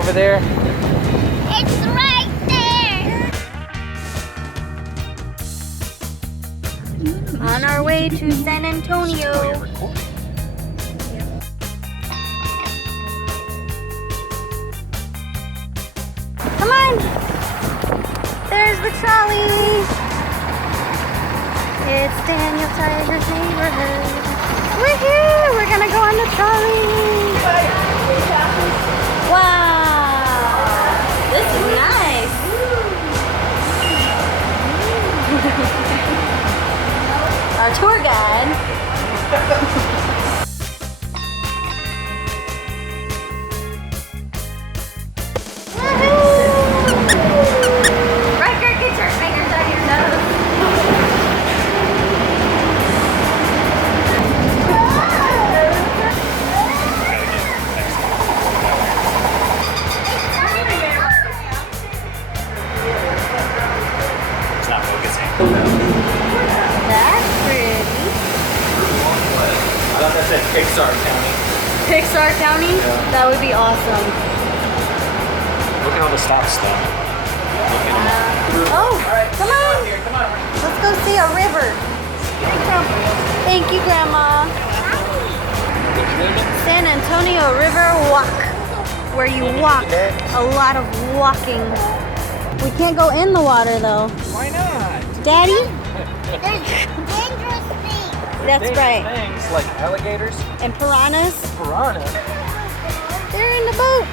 over there? It's right there. On our way to San Antonio. Come on. There's the trolley. It's Daniel Tiger's neighborhood. We're here. We're gonna go on the trolley. Wow. This is nice. Our tour guide. Riker, get your fingers out of your nose. It's not focusing. That's pretty. I thought that said Pixar County. Pixar County? Yeah. That would be awesome. Look at all the stops though. Look at them. Oh, come on. Come on. Let's go see a river. Thank you, Grandma. San Antonio River Walk, where you walk. A lot of walking. We can't go in the water though. Why not? Daddy? There's dangerous things. That's right. Things like alligators, And piranhas. piranha. They're in the boat.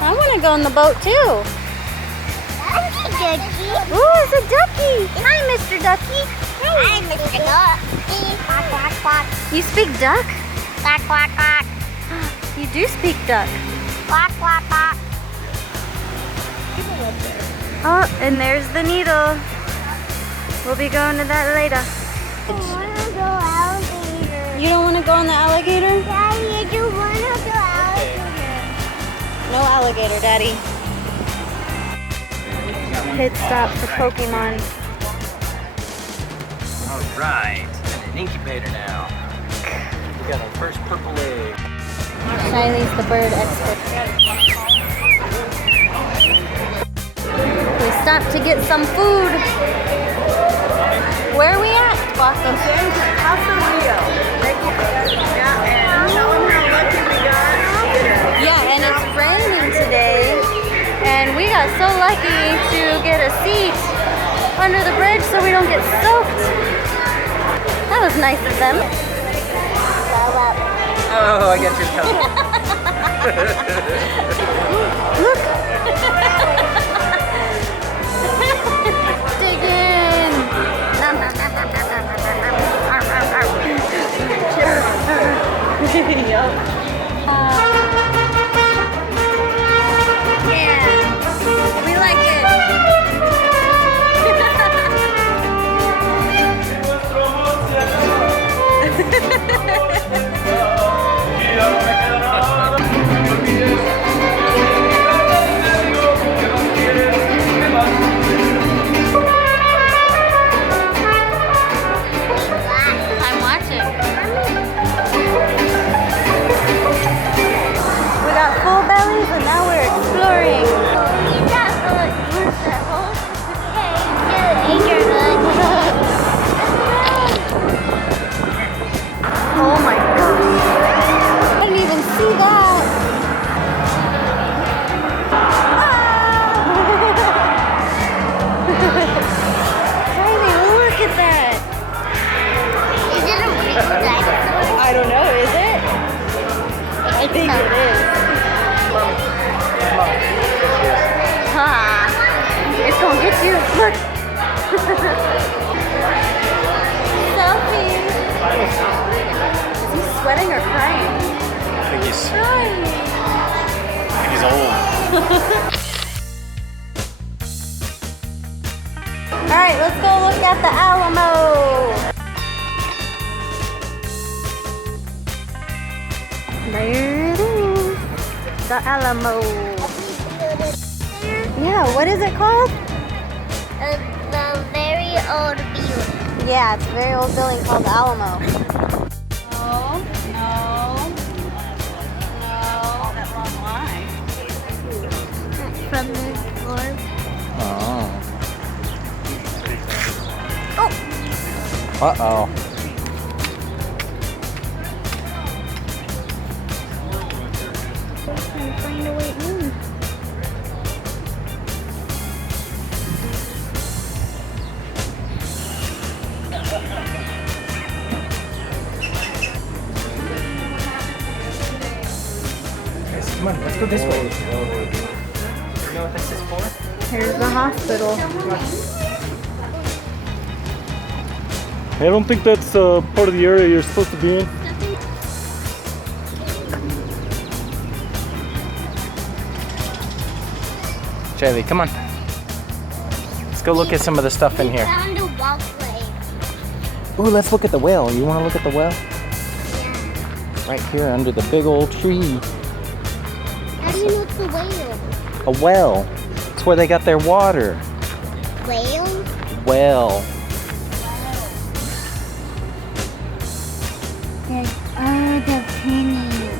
I want to go in the boat too. Ducky. Ooh, it's a ducky. Hi, Mr. Ducky. Hi, Mr. Ducky. Quack, quack, quack. You speak duck? Quack, quack, quack. You do speak duck. Quack, quack, quack. Oh, and there's the needle. We'll be going to that later. I want to go alligator. You don't want to go on the alligator? Daddy, I do want to go alligator. No alligator, Daddy. Pit stop for Pokemon. Alright, an incubator now. We got our first purple egg. Shiley's the bird expert. We stopped to get some food. Where are we at? Boston. Yeah, and it's raining today. And we got so lucky to get a seat under the bridge so we don't get soaked. That was nice of them. Oh, I get your tongue. Look. Dig in. Yup. Yeah, we like it. I'm watching. We got full bellies and now we're exploring. Oh my gosh. I didn't even see that. Riley, look at that. Is it a real dinosaur? I don't know, is it? I think it is. Huh. It's gonna get you. Look. Selfie. Is he sweating or crying? I think he's Crying. old. Alright, let's go look at the Alamo. There it is. The Alamo. Yeah, what is it called? The very old building. Yeah, it's a very old building called the Alamo. No. That long line. on the floor. Oh. Oh, Uh-oh. trying to find a way in. Guys, come on, let's go this way. You know what this is for? Here's the hospital. I don't think that's part of the area you're supposed to be in. Charlie, come on. Let's go look at some of the stuff in here. Found a walkway. Ooh, let's look at the well. You want to look at the well? Yeah. Right here under the big old tree. How do you know it's a whale? A well. It's where they got their water. Whale? Well. There's the pennies.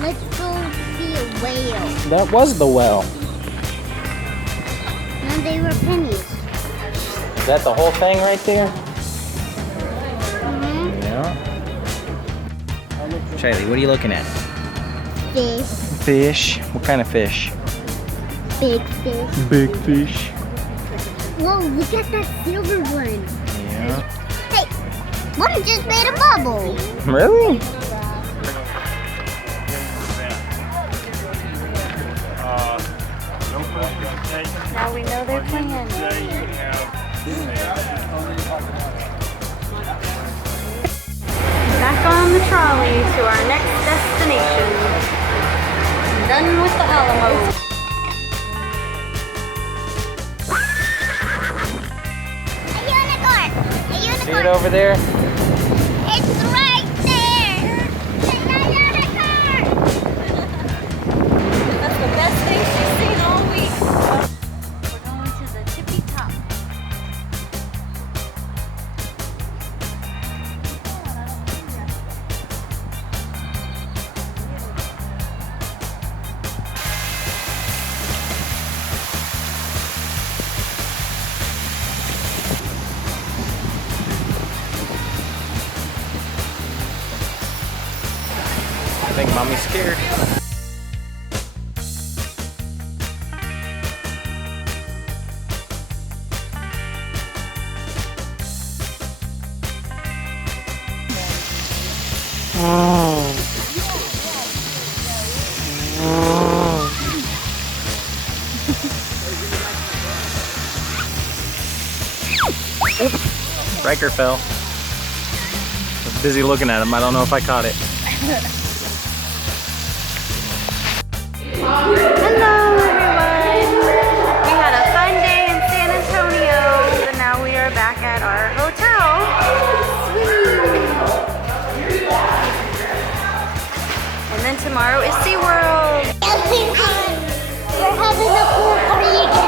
Let's go see a whale. That was the well. No, they were pennies. Is that the whole thing right there? Mm-hmm. Yeah. Charlie, what are you looking at? Fish. Fish. What kind of fish? Big fish. Big fish. Whoa, look at that silver one. Yeah. Hey, one just made a bubble. Really? Now we know their plan. Back on the trolley to our next destination. Done with the Alamo. A unicorn. A unicorn. See it over there? It's right there. It's a unicorn. That's the best thing she's seen all week. We're going to the tippy top. I think mommy's scared. Riker fell. I was busy looking at him. I don't know if I caught it. Hello everyone! We had a fun day in San Antonio, and now we are back at our hotel. Sweet! And then tomorrow is SeaWorld. We're having a pool party again.